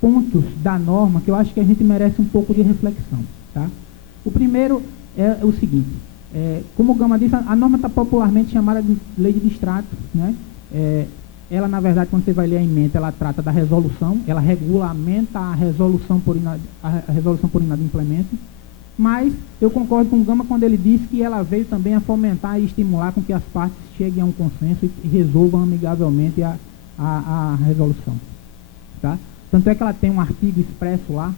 pontos da norma que eu acho que a gente merece um pouco de reflexão, tá? O primeiro é o seguinte, como o Gama disse, a norma está popularmente chamada de lei de distrato, né? Ela, na verdade, quando você vai ler a ementa, ela trata da resolução, ela regulamenta a resolução por inadimplemento, mas eu concordo com o Gama quando ele diz que ela veio também a fomentar e estimular com que as partes cheguem a um consenso e resolvam amigavelmente a resolução, tá? Tanto é que ela tem um artigo expresso lá,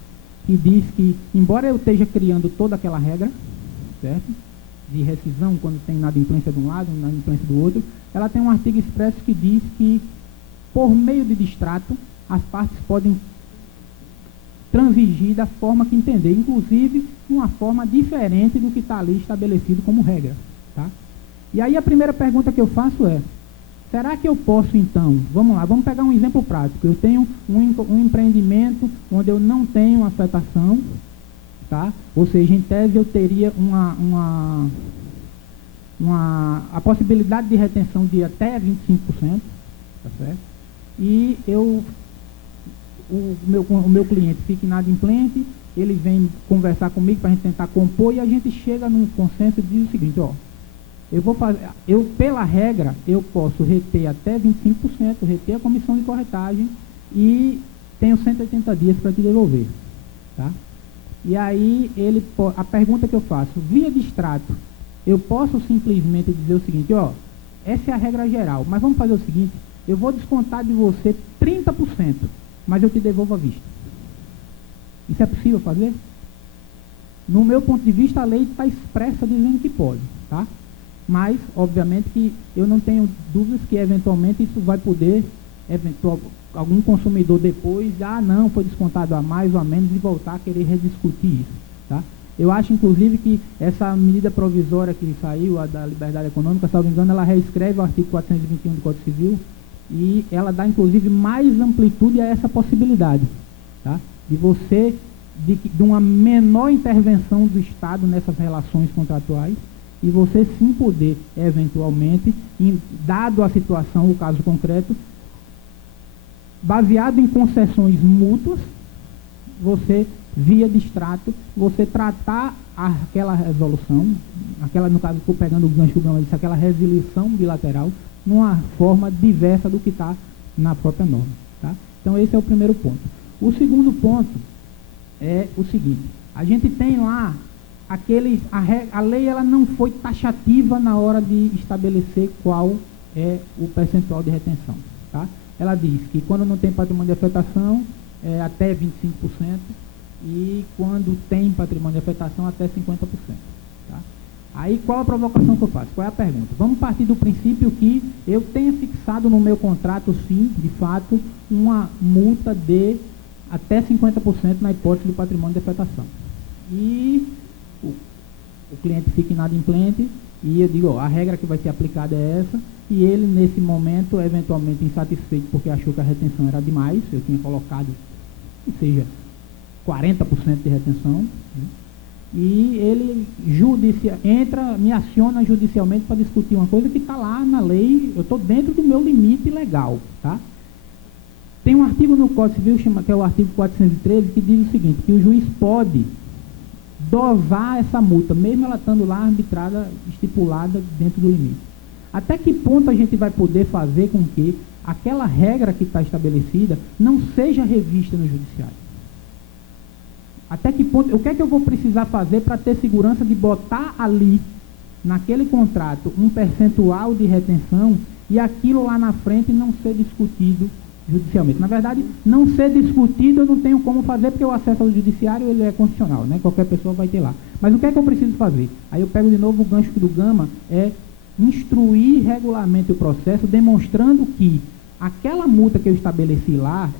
que diz que, embora eu esteja criando toda aquela regra, certo? De rescisão, quando tem inadimplência de um lado, inadimplência do outro, ela tem um artigo expresso que diz que, por meio de distrato, as partes podem transigir da forma que entender, inclusive uma forma diferente do que está ali estabelecido como regra, tá? E aí a primeira pergunta que eu faço é, será que eu posso então, vamos lá, vamos pegar um exemplo prático, eu tenho um empreendimento onde eu não tenho afetação, tá? Ou seja, em tese eu teria a possibilidade de retenção de até 25%, tá certo? E o meu cliente fica inadimplente, ele vem conversar comigo para a gente tentar compor e a gente chega num consenso e diz o seguinte, ó, pela regra, eu posso reter até 25%, reter a comissão de corretagem e tenho 180 dias para te devolver, tá? E aí, a pergunta que eu faço, via distrato, eu posso simplesmente dizer o seguinte, ó, essa é a regra geral, mas vamos fazer o seguinte, eu vou descontar de você 30%, mas eu te devolvo à vista. Isso é possível fazer? No meu ponto de vista, a lei está expressa dizendo que pode, tá? Mas, obviamente, que eu não tenho dúvidas que, eventualmente, isso vai poder, algum consumidor depois, não, foi descontado a mais ou a menos, e voltar a querer rediscutir isso, tá? Eu acho, inclusive, que essa medida provisória que saiu, a da liberdade econômica, se não me engano, ela reescreve o artigo 421 do Código Civil, e ela dá, inclusive, mais amplitude a essa possibilidade, tá? De uma menor intervenção do Estado nessas relações contratuais, e você sim poder, eventualmente, dado a situação, o caso concreto, baseado em concessões mútuas, você, via distrato, você tratar aquela resolução, no caso, estou pegando o gancho que o Gama disse, aquela resilição bilateral, numa forma diversa do que está na própria norma, tá? Então, esse é o primeiro ponto. O segundo ponto é o seguinte, a gente tem lá a lei ela não foi taxativa na hora de estabelecer qual é o percentual de retenção, tá? Ela diz que quando não tem patrimônio de afetação, é até 25%, e quando tem patrimônio de afetação, até 50%, tá? Aí, qual a provocação que eu faço? Qual é a pergunta? Vamos partir do princípio que eu tenha fixado no meu contrato, sim, de fato, uma multa de até 50% na hipótese do patrimônio de afetação. E o cliente fica inadimplente e eu digo, a regra que vai ser aplicada é essa, e ele, nesse momento, eventualmente insatisfeito porque achou que a retenção era demais, eu tinha colocado, que seja 40% de retenção, né? E ele me aciona judicialmente para discutir uma coisa que está lá na lei, eu estou dentro do meu limite legal, tá? Tem um artigo no Código Civil, que é o artigo 413, que diz o seguinte, que o juiz pode dosar essa multa, mesmo ela estando lá arbitrada, estipulada dentro do limite. Até que ponto a gente vai poder fazer com que aquela regra que está estabelecida não seja revista no judiciário? Até que ponto, o que é que eu vou precisar fazer para ter segurança de botar ali, naquele contrato, um percentual de retenção e aquilo lá na frente não ser discutido judicialmente? Na verdade, não ser discutido eu não tenho como fazer, porque o acesso ao judiciário ele é constitucional, né? Qualquer pessoa vai ter lá. Mas o que é que eu preciso fazer? Aí eu pego de novo o gancho do Gama, instruir regularmente o processo, demonstrando que aquela multa que eu estabeleci lá,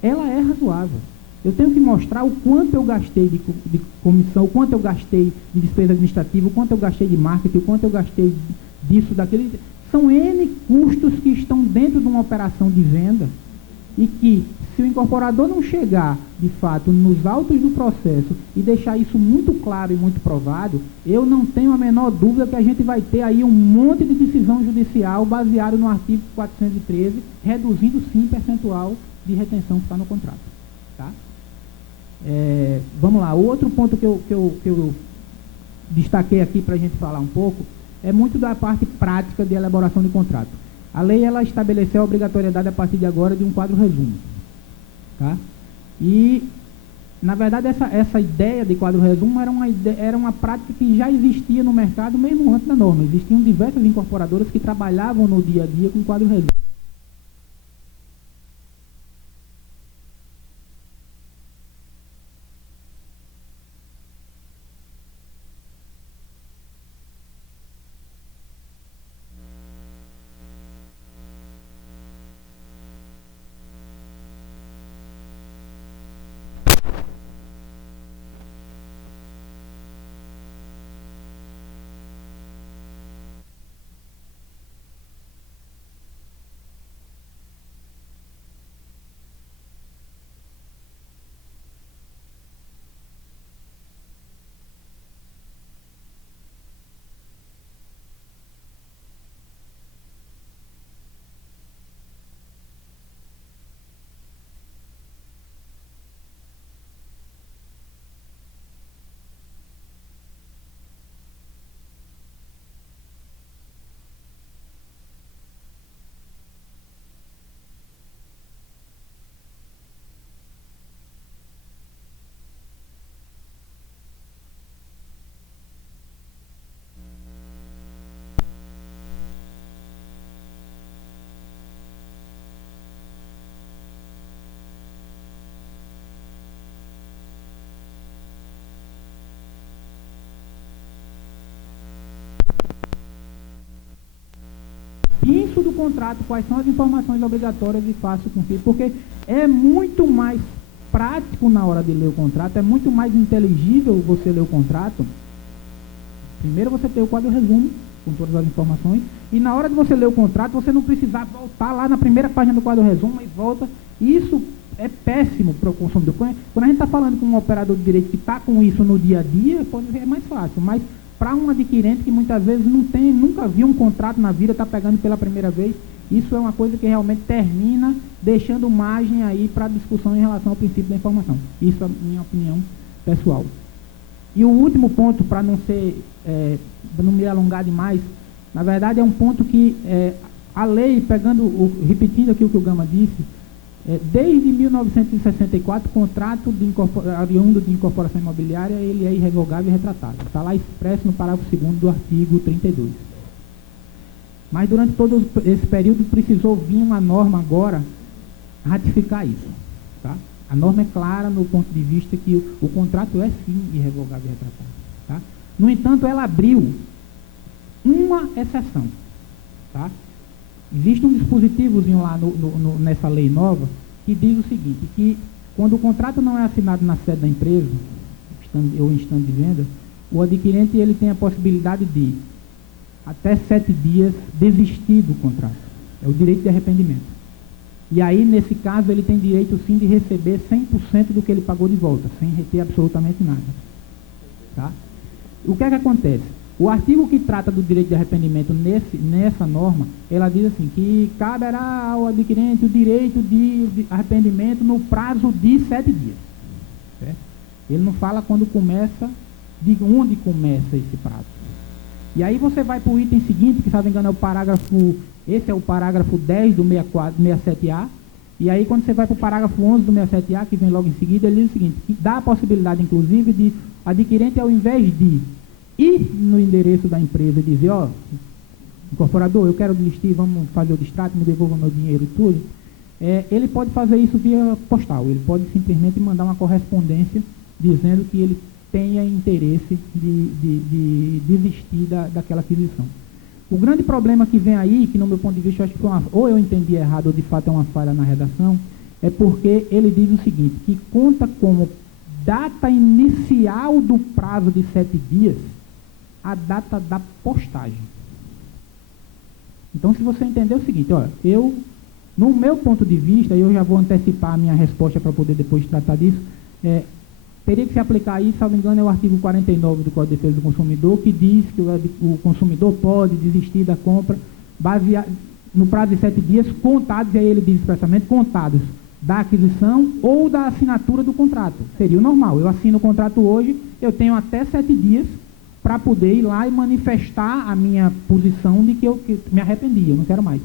ela é razoável. Eu tenho que mostrar o quanto eu gastei de comissão, o quanto eu gastei de despesa administrativa, o quanto eu gastei de marketing, o quanto eu gastei disso, daquele. São N custos que estão dentro de uma operação de venda e que, se o incorporador não chegar, de fato, nos autos do processo e deixar isso muito claro e muito provado, eu não tenho a menor dúvida que a gente vai ter aí um monte de decisão judicial baseado no artigo 413, reduzindo sim o percentual de retenção que está no contrato. Tá? Vamos lá, o outro ponto que eu destaquei aqui para a gente falar um pouco é muito da parte prática de elaboração de contrato. A lei ela estabeleceu a obrigatoriedade a partir de agora de um quadro resumo. Tá? E, na verdade, essa ideia de quadro resumo era uma prática que já existia no mercado mesmo antes da norma. Existiam diversas incorporadoras que trabalhavam no dia a dia com quadro resumo. Isso do contrato, quais são as informações obrigatórias e fácil cumprir, porque é muito mais prático na hora de ler o contrato, é muito mais inteligível você ler o contrato. Primeiro você tem o quadro resumo, com todas as informações, e na hora de você ler o contrato, você não precisar voltar lá na primeira página do quadro resumo e volta. Isso é péssimo para o consumidor. Quando a gente está falando com um operador de direito que está com isso no dia a dia, pode ser mais fácil, mas para um adquirente que muitas vezes nunca viu um contrato na vida, está pegando pela primeira vez, isso é uma coisa que realmente termina deixando margem aí para discussão em relação ao princípio da informação. Isso é a minha opinião pessoal. E o último ponto, para não me alongar demais, na verdade é um ponto que a lei, repetindo aqui o que o Gama disse, desde 1964, contrato oriundo de incorporação imobiliária, ele é irrevogável e retratável. Está lá expresso no parágrafo 2º do artigo 32. Mas durante todo esse período precisou vir uma norma agora ratificar isso. Tá? A norma é clara no ponto de vista que o contrato é sim irrevogável e retratável. Tá? No entanto, ela abriu uma exceção. Tá? Existe um dispositivozinho lá nessa lei nova que diz o seguinte, que quando o contrato não é assinado na sede da empresa, ou em stand de venda, o adquirente ele tem a possibilidade de, até 7 dias, desistir do contrato. É o direito de arrependimento. E aí, nesse caso, ele tem direito sim de receber 100% do que ele pagou de volta, sem reter absolutamente nada. Tá? O que é que acontece? O artigo que trata do direito de arrependimento nessa norma, ela diz assim, que caberá ao adquirente o direito de arrependimento no prazo de 7 dias. Certo? Ele não fala quando começa, de onde começa esse prazo. E aí você vai para o item seguinte, que, se não me engano, é o parágrafo, esse é o parágrafo 10 do 67A, e aí quando você vai para o parágrafo 11 do 67A, que vem logo em seguida, ele diz o seguinte, que dá a possibilidade, inclusive, de adquirente, ao invés de ir no endereço da empresa e dizer, ó, incorporador, eu quero desistir, vamos fazer o distrato, me devolva meu dinheiro e tudo, ele pode fazer isso via postal, ele pode simplesmente mandar uma correspondência dizendo que ele tenha interesse de desistir daquela aquisição. O grande problema que vem aí, que no meu ponto de vista eu acho que ou eu entendi errado ou de fato é uma falha na redação, é porque ele diz o seguinte, que conta como data inicial do prazo de 7 dias a data da postagem. Então, se você entender o seguinte, olha, no meu ponto de vista, eu já vou antecipar a minha resposta para poder depois tratar disso, teria que se aplicar aí, se não me engano, é o artigo 49 do Código de Defesa do Consumidor, que diz que o consumidor pode desistir da compra baseado no prazo de 7 dias, contados, e aí ele diz expressamente, contados da aquisição ou da assinatura do contrato. Seria o normal. Eu assino o contrato hoje, eu tenho até 7 dias para poder ir lá e manifestar a minha posição de que eu me arrependi, eu não quero mais.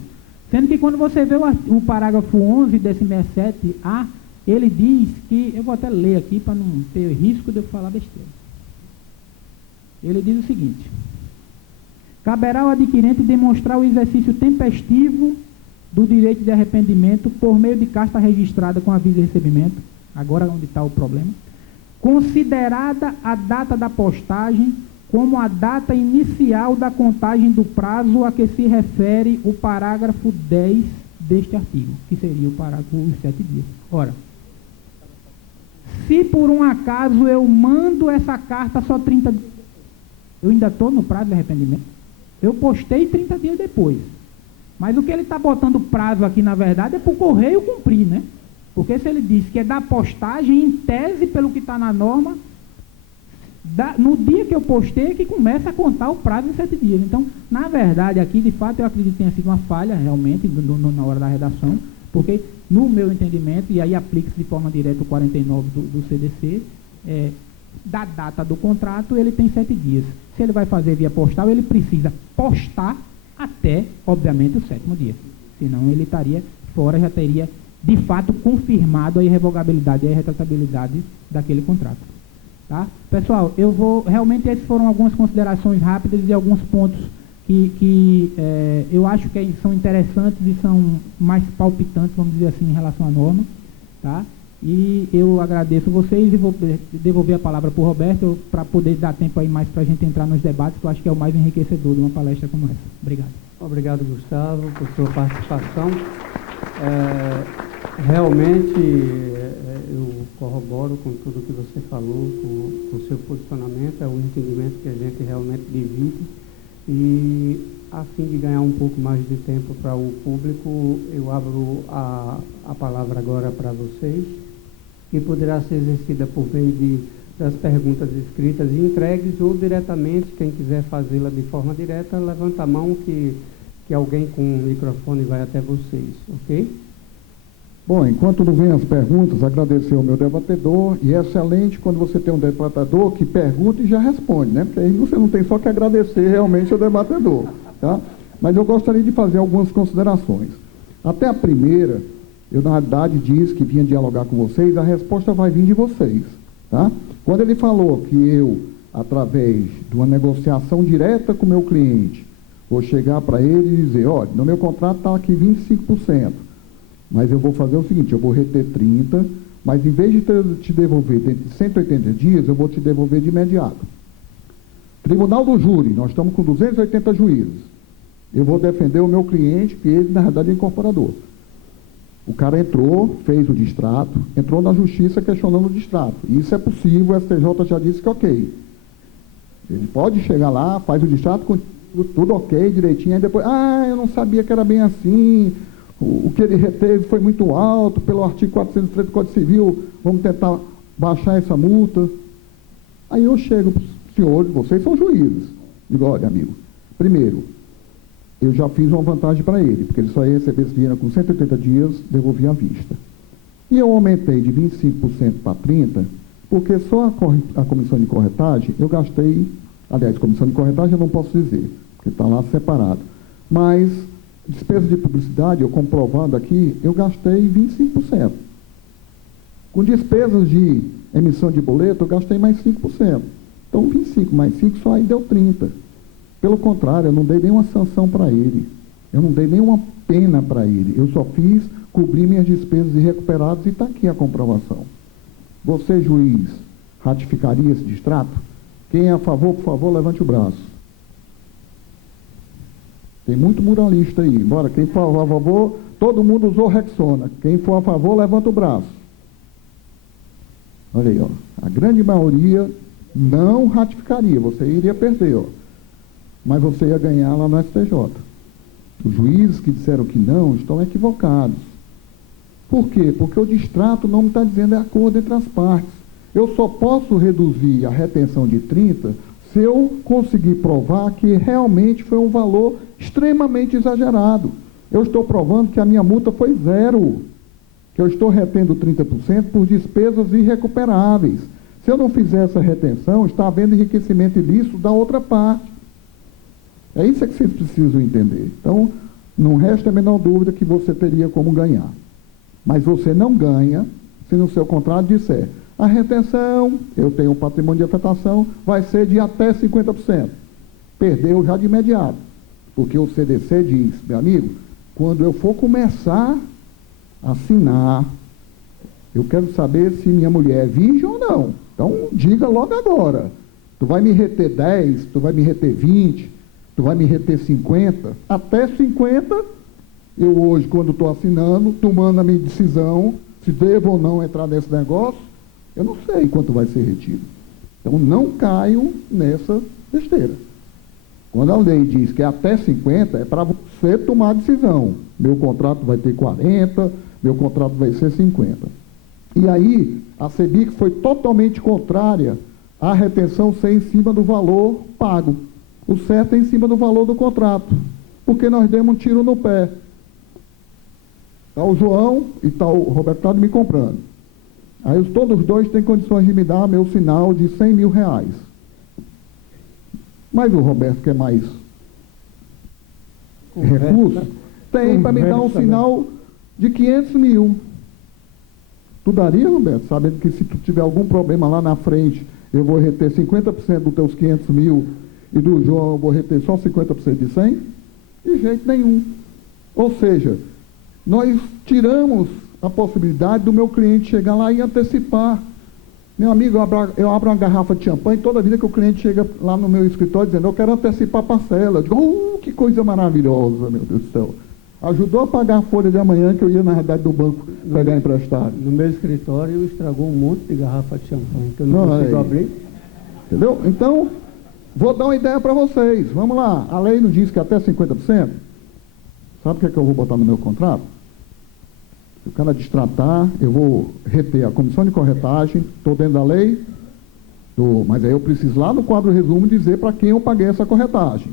Sendo que quando você vê o parágrafo 11 desse 67A, ele diz que, eu vou até ler aqui para não ter risco de eu falar besteira. Ele diz o seguinte: caberá ao adquirente demonstrar o exercício tempestivo do direito de arrependimento por meio de carta registrada com aviso de recebimento, agora onde está o problema, considerada a data da postagem como a data inicial da contagem do prazo a que se refere o parágrafo 10 deste artigo, que seria o parágrafo os 7 dias. Ora, se por um acaso eu mando essa carta só 30 dias, eu ainda estou no prazo de arrependimento? Eu postei 30 dias depois. Mas o que ele está botando prazo aqui, na verdade, é para o correio cumprir, né? Porque se ele diz que é da postagem, em tese, pelo que está na norma, no dia que eu postei é que começa a contar o prazo de 7 dias. Então, na verdade, aqui, de fato, eu acredito que tenha sido uma falha, realmente, na hora da redação, porque, no meu entendimento, e aí aplica-se de forma direta o 49 do CDC, da data do contrato, ele tem 7 dias. Se ele vai fazer via postal, ele precisa postar até, obviamente, o 7º dia. Senão ele estaria fora, já teria, de fato, confirmado a irrevogabilidade e a irretratabilidade daquele contrato. Tá? Pessoal, realmente essas foram algumas considerações rápidas de alguns pontos que eu acho que são interessantes e são mais palpitantes, vamos dizer assim, em relação à norma. Tá? E eu agradeço vocês e vou devolver a palavra para o Roberto para poder dar tempo aí mais para a gente entrar nos debates, que eu acho que é o mais enriquecedor de uma palestra como essa. Obrigado. Obrigado, Gustavo, por sua participação. Realmente, eu corroboro com tudo que você falou, com o seu posicionamento, é o entendimento que a gente realmente divide. E, a fim de ganhar um pouco mais de tempo para o público, eu abro a palavra agora para vocês, que poderá ser exercida por meio das perguntas escritas e entregues, ou diretamente, quem quiser fazê-la de forma direta, levanta a mão que alguém com o microfone vai até vocês, ok? Bom, enquanto não vem as perguntas, agradecer ao meu debatedor, e é excelente quando você tem um debatedor que pergunta e já responde, né? Porque aí você não tem só que agradecer realmente ao debatedor, tá? Mas eu gostaria de fazer algumas considerações. Até a primeira, eu na realidade disse que vinha dialogar com vocês, a resposta vai vir de vocês, tá? Quando ele falou que eu, através de uma negociação direta com o meu cliente, vou chegar para ele e dizer, olha, no meu contrato está aqui 25%, mas eu vou fazer o seguinte, eu vou reter 30%, mas em vez de te devolver dentro de 180 dias, eu vou te devolver de imediato. Tribunal do Júri, nós estamos com 280 juízes. Eu vou defender o meu cliente, que ele, na verdade, é incorporador. O cara entrou, fez o distrato, entrou na justiça questionando o distrato. Isso é possível, o STJ já disse que ok. Ele pode chegar lá, faz o distrato, tudo ok, direitinho, aí depois, eu não sabia que era bem assim, o que ele reteve foi muito alto, pelo artigo 403 do Código Civil, vamos tentar baixar essa multa. Aí eu chego para os senhores, vocês são juízes, digo, olha, amigo, primeiro, eu já fiz uma vantagem para ele, porque ele só ia receber esse dinheiro com 180 dias, devolvi à vista. E eu aumentei de 25% para 30%, porque só a comissão de corretagem, eu gastei, aliás, comissão de corretagem eu não posso dizer, porque está lá separado, mas despesa de publicidade, eu comprovando aqui, eu gastei 25%. Com despesas de emissão de boleto, eu gastei mais 5%. Então, 25 mais 5 só aí deu 30%. Pelo contrário, eu não dei nenhuma sanção para ele. Eu não dei nenhuma pena para ele. Eu só fiz cobrir minhas despesas irrecuperadas e está aqui a comprovação. Você, juiz, ratificaria esse distrato? Quem é a favor, por favor, levante o braço. Tem muito muralista aí. Bora, quem for a favor, todo mundo usou Rexona. Quem for a favor, levanta o braço. Olha aí, ó. A grande maioria não ratificaria. Você iria perder, ó. Mas você ia ganhar lá no STJ. Os juízes que disseram que não estão equivocados. Por quê? Porque o distrato não está dizendo é acordo entre as partes. Eu só posso reduzir a retenção de 30% se eu conseguir provar que realmente foi um valor extremamente exagerado. Eu estou provando que a minha multa foi 0. que eu estou retendo 30% por despesas irrecuperáveis. Se eu não fizer essa retenção, está havendo enriquecimento ilícito da outra parte. É isso que vocês precisam entender. Então, não resta a menor dúvida que você teria como ganhar. Mas você não ganha se no seu contrato disser: a retenção, eu tenho um patrimônio de afetação, vai ser de até 50%. Perdeu já de imediato. Porque o CDC diz: meu amigo, quando eu for começar a assinar, eu quero saber se minha mulher é virgem ou não. Então, diga logo agora. Tu vai me reter 10, tu vai me reter 20, tu vai me reter 50. Até 50, eu hoje, quando estou assinando, tomando a minha decisão, se devo ou não entrar nesse negócio, eu não sei quanto vai ser retido. Então, não caiam nessa besteira. Quando a lei diz que é até 50, é para você tomar a decisão. Meu contrato vai ter 40, meu contrato vai ser 50. E aí, a CEBIC foi totalmente contrária à retenção ser em cima do valor pago. O certo é em cima do valor do contrato, porque nós demos um tiro no pé. Está o João e está o Roberto Cláudio me comprando. Aí todos os dois têm condições de me dar meu sinal de 100 mil reais. Mas o Roberto quer mais recursos, tem para me dar um sinal de 500 mil. Tu daria, Roberto, sabendo que se tu tiver algum problema lá na frente, eu vou reter 50% dos teus 500 mil e do João eu vou reter só 50% de 100? De jeito nenhum. Ou seja, nós tiramos a possibilidade do meu cliente chegar lá e antecipar. Meu amigo, eu abro uma garrafa de champanhe toda vida que o cliente chega lá no meu escritório dizendo: eu quero antecipar a parcela. Eu digo: que coisa maravilhosa, meu Deus do céu. Ajudou a pagar a folha de amanhã que eu ia, na realidade, do banco pegar emprestado. No meu escritório estragou um monte de garrafa de champanhe que eu não consigo abrir. Entendeu? Então, vou dar uma ideia para vocês. Vamos lá. A lei não diz que até 50%? Sabe o que é que eu vou botar no meu contrato? Se o cara destratar, eu vou reter a comissão de corretagem, estou dentro da lei, mas aí eu preciso lá no quadro resumo dizer para quem eu paguei essa corretagem.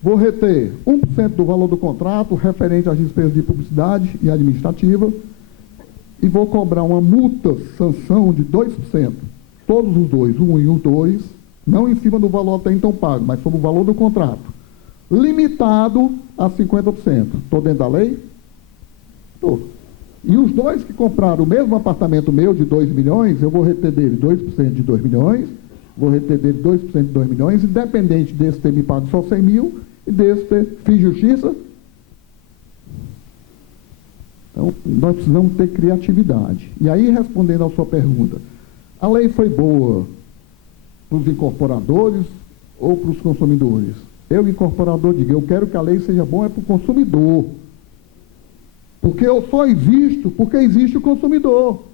Vou reter 1% do valor do contrato referente às despesas de publicidade e administrativa e vou cobrar uma multa, sanção de 2%, todos os dois, um e o 2, não em cima do valor até então pago, mas sobre o valor do contrato, limitado a 50%. Estou dentro da lei? Estou. E os dois que compraram o mesmo apartamento meu de 2 milhões, eu vou reter dele 2% de 2 milhões, vou reter dele 2% de 2 milhões, independente desse ter me pago só 100 mil e desse ter... Fiz justiça? Então, nós precisamos ter criatividade. E aí, respondendo à sua pergunta, a lei foi boa para os incorporadores ou para os consumidores? Eu, incorporador, digo: eu quero que a lei seja boa para o consumidor. Porque eu só existo porque existe o consumidor.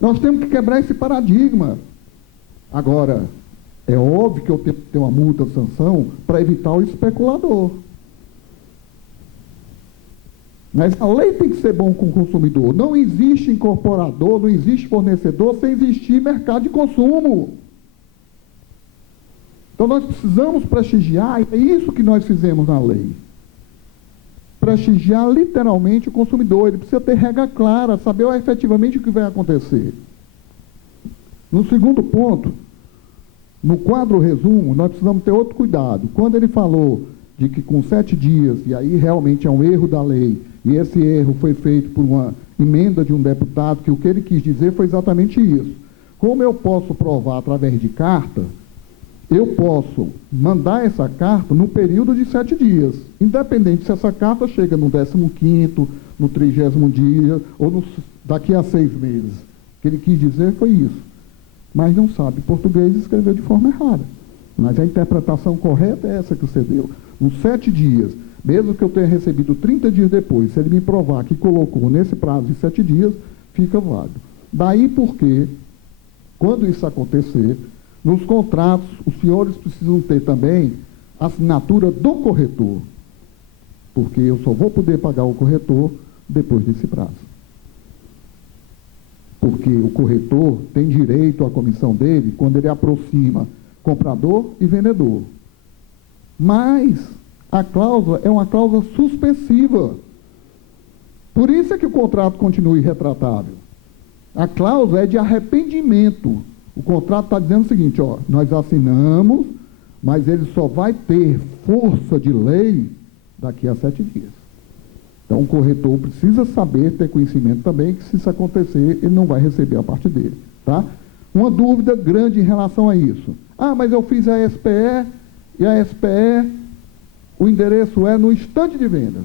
Nós temos que quebrar esse paradigma. Agora, é óbvio que eu tenho que ter uma multa, sanção, para evitar o especulador. Mas a lei tem que ser bom com o consumidor. Não existe incorporador, não existe fornecedor sem existir mercado de consumo. Então nós precisamos prestigiar, e é isso que nós fizemos na lei. Prestigiar literalmente o consumidor. Ele precisa ter regra clara, saber efetivamente o que vai acontecer. No segundo ponto, no quadro resumo, nós precisamos ter outro cuidado. Quando ele falou de que com 7 dias, e aí realmente é um erro da lei, e esse erro foi feito por uma emenda de um deputado, que o que ele quis dizer foi exatamente isso. Como eu posso provar através de carta, eu posso mandar essa carta no período de 7 dias, independente se essa carta chega no 15º, no 30º dia, ou daqui a 6 meses. O que ele quis dizer foi isso. Mas não sabe português e escreveu de forma errada. Mas a interpretação correta é essa que você deu. Nos 7 dias, mesmo que eu tenha recebido 30 dias depois, se ele me provar que colocou nesse prazo de 7 dias, fica válido. Daí porque, quando isso acontecer, nos contratos, os senhores precisam ter também a assinatura do corretor, porque eu só vou poder pagar o corretor depois desse prazo. Porque o corretor tem direito à comissão dele quando ele aproxima comprador e vendedor. Mas a cláusula é uma cláusula suspensiva. Por isso é que o contrato continua irretratável. A cláusula é de arrependimento. O contrato está dizendo o seguinte, ó, nós assinamos, mas ele só vai ter força de lei daqui a 7 dias. Então, o corretor precisa saber, ter conhecimento também, que se isso acontecer, ele não vai receber a parte dele, tá? Uma dúvida grande em relação a isso. Ah, mas eu fiz a SPE, e a SPE, o endereço é no estande de vendas.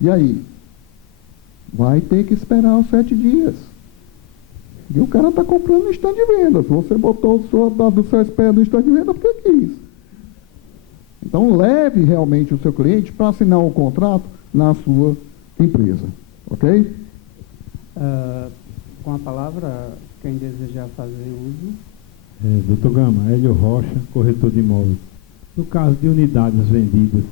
E aí? Vai ter que esperar os 7 dias. E o cara está comprando no estande de vendas. Você botou do seu SPE no estande de vendas porque quis. Então, leve realmente o seu cliente para assinar o contrato na sua empresa. Ok? Com a palavra, quem desejar fazer uso. Doutor Gama, Hélio Rocha, corretor de imóveis. No caso de unidades vendidas,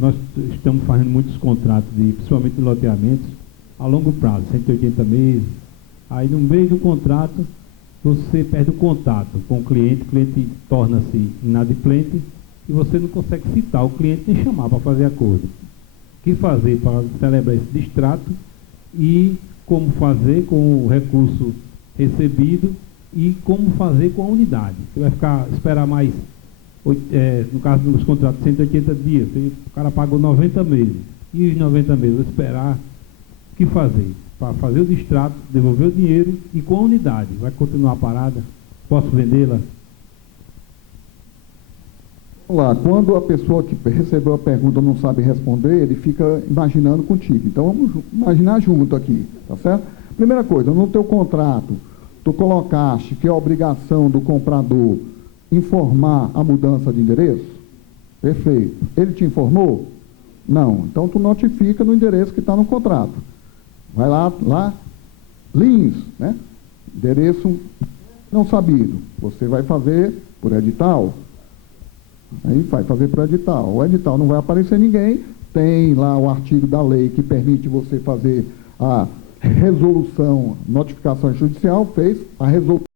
nós estamos fazendo muitos contratos, principalmente de loteamentos, a longo prazo, 180 meses. Aí, no meio do contrato, você perde o contato com o cliente torna-se inadimplente e você não consegue citar o cliente nem chamar para fazer acordo. O que fazer para celebrar esse distrato e como fazer com o recurso recebido e como fazer com a unidade. Você vai esperar mais, no caso dos contratos, 180 dias, o cara pagou 90 meses. E os 90 meses, vai esperar o que fazer? Para fazer o distrato, devolver o dinheiro e com a unidade. Vai continuar parada? Posso vendê-la? Vamos lá, quando a pessoa que recebeu a pergunta não sabe responder, ele fica imaginando contigo. Então, vamos imaginar junto aqui, tá certo? Primeira coisa, no teu contrato, tu colocaste que é a obrigação do comprador informar a mudança de endereço? Perfeito. Ele te informou? Não. Então, tu notifica no endereço que está no contrato. Vai lá, Lins, né? Endereço não sabido. Você vai fazer por edital. Aí vai fazer por edital. O edital não vai aparecer ninguém. Tem lá o artigo da lei que permite você fazer a resolução, notificação judicial, fez a resolução.